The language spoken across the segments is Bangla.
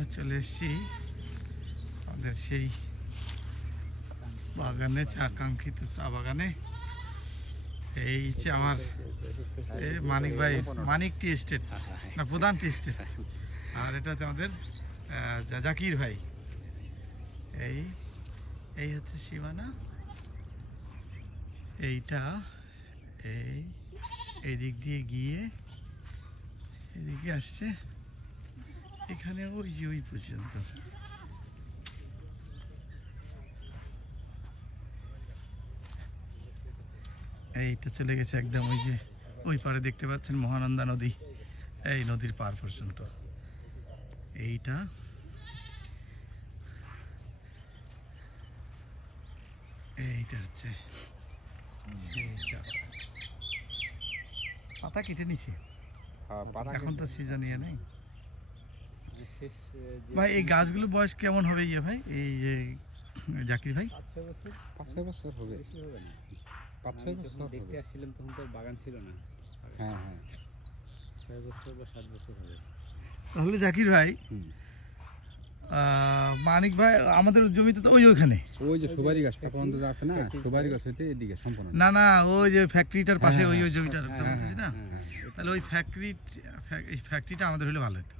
আমরা চলে এসেছি আমাদের সেই বাগানে চা কাঙ্ক্ষিত চা বাগানে। এই যে আমার মানিক ভাই, মানিক টি এস্টেট, না, প্রধান টি এস্টেট। আর এটা হচ্ছে আমাদের জাকির ভাই। এই এই হচ্ছে সীমানা। এইটা, এই এই দিক দিয়ে গিয়ে, এদিকে আসছে। এখানে ওই যে ওই পর্যন্ত। এইটা চলে গেছে একদম ওই যে ওই পারে দেখতে পাচ্ছেন মহানন্দা নদী। এই নদীর পার পর্যন্ত। এইটা এইটা হচ্ছে। পাতা কেটে নিছে? এখন তো সিজন ইয়ে নেই? শেষ ভাই এই গাছগুলো বয়স কেমন হবে ইয়ে ভাই? এই যে জাকির ভাই? পাঁচ ছয় বছর? পাঁচ ছয় বছর হবে। বেশি হবে না। পাঁচ ছয় বছর দেখতে আসছিলাম তখন তো বাগান ছিল না। হ্যাঁ হ্যাঁ। ছয় বছর বা সাত বছর হবে। তাহলে জাকির ভাই মানিক ভাই আমাদের জমিতে তো ওই ওইখানে। ওই যে সুপারি গাছটা পর্যন্ত আছে না? সুপারি গাছ হইতে এদিকে সম্পূর্ণ। না না ওই যে ফ্যাক্টরিটার পাশে হ্যাঁ, ওই ওই হ্যাঁ, জমিটার কথা হ্যাঁ, বলতেছি না তাহলে ওই ফ্যাক্টরি এই ফ্যাক্টরিটা আমাদের হলে ভালো হতো।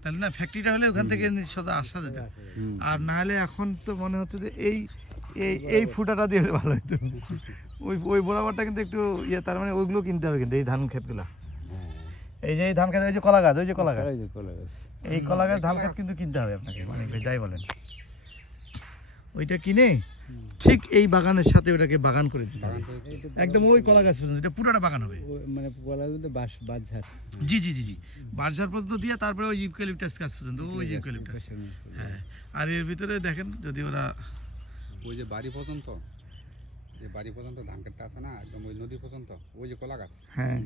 তাহলে না ফ্যাক্টরিটা হলে ওখান থেকে সোজা আসা যেত। আর না হলে এখন তো মনে হচ্ছে যে এই এই এই ফুটাটা দিয়ে ভালো হতো ওই ওই বরাবরটা কিন্তু একটু ইয়ে তার মানে ওইগুলো কিনতে হবে কিন্তু এই ধান ক্ষেতগুলো। এই যে এই ধান খেত ওই যে কলা গাছ ওই যে কলা গাছ। এই কলা গাছ। ধান খেত কিন্তু কিনতে হবে আপনাকে মানে যাই বলেন। ওইটা কিনে ঠিক এই বাগানের সাথে ওটাকে বাগান করে দিতে হবে। একদম ওই কলা গাছ পর্যন্ত এটা পুরোটা বাগান হবে। মানে কলা বাঁশ বাঁশঝাড়। জি জি জি জি। বারঝার পর্যন্ত দিয়ে তারপরে ওই ইউক্যালিপটাস গাছ পর্যন্ত ওই যে ইউক্যালিপটাস হ্যাঁ আর এর ভিতরে দেখেন যদি ওরা ওই যে বাড়ি পর্যন্ত যে বাড়ি পর্যন্ত ধান কাটটা আছে না একদম ওই নদী পর্যন্ত ওই যে কলা গাছ। হ্যাঁ।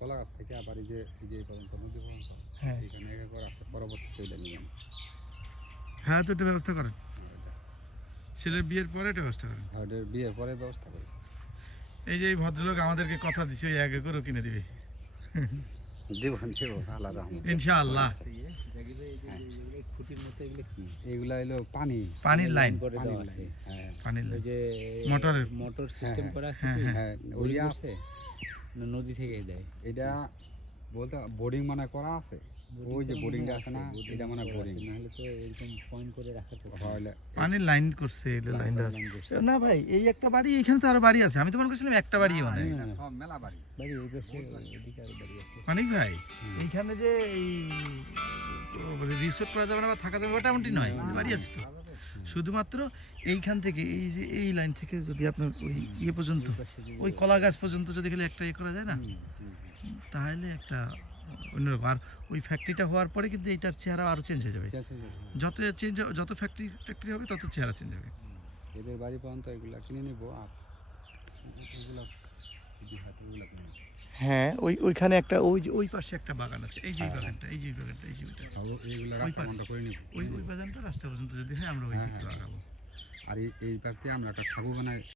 কলা গাছ থেকে আবার এই যে এই যে পর্যন্ত নদী পর্যন্ত হ্যাঁ। এখানে এক একর আছে পরবর্তীতে ওইটা নিবেন হ্যাঁ তো একটা ব্যবস্থা করেন। ছেলের বিয়ের পরে ব্যবস্থা করেন? ওদের বিয়ের পরে ব্যবস্থা করি। এই যে এই ভদ্রলোক আমাদেরকে কথা দিচ্ছে ওই এক একরও কিনে দিবে। ইনশাআল্লাহ এগুলো কি এগুলা হলো পানি। পানির লাইন। করে পানির দেওয়া আছে হ্যাঁ। পানির লাইন। যে। মোটর সিস্টেম হ্যাঁ, করা আছে হ্যাঁ, হ্যাঁ। নদী থেকে দেয় এটা বলতে বোর্ডিং মানে করা আছে? ওই যে বোর্ডিংটা আছে না? এটা মানে বোর্ডিং। নাহলে তো এরকম পয়েন্ট করে রাখা তো পানির লাইন করছে এই লাইনটা আছে। না ভাই এই একটা বাড়ি এখানে তো আরও বাড়ি আছে। আমি তো মনে করছিলাম একটা বাড়ি মানে সব মেলা বাড়ি বাড়ি এই পাশে ওদিকে আরও বাড়ি আছে। মানিক ভাই এইখানে যে এই রিসোর্ট করা যাবে না বা থাকা যাবে ওটা এমনটি নয়। বাড়ি আছে তো। শুধুমাত্র এইখান থেকে এই যে এই লাইন থেকে যদি আপনার ওই ইয়ে পর্যন্ত ওই কলা গাছ পর্যন্ত যদি খালি একটা ইয়ে করা যায় না? তাহলে একটা অন্যরকম। আর ওই ফ্যাক্টরিটা হওয়ার পরে কিন্তু এইটার চেহারা আরও চেঞ্জ হয়ে যাবে। যত চেঞ্জ যত ফ্যাক্টরি ফ্যাক্টরি হবে তত চেহারা চেঞ্জ হবে। এদের বাড়ি পর্যন্ত এগুলা কিনে নিবো আর এগুলা হয়। হ্যাঁ ওই ওইখানে একটা ওই যে ওই পাশে একটা বাগান আছে। এই যে বাগানটা এই যে বাগানটা এই যে ওইটা। করে নিবো। ওই ওই বাগানটা রাস্তা পর্যন্ত যদি হয় আমরা ওই হ্যাঁ, হ্যাঁ। লাগাবো। আর এই এই পাশে আমরা একটা সাগু বানাই।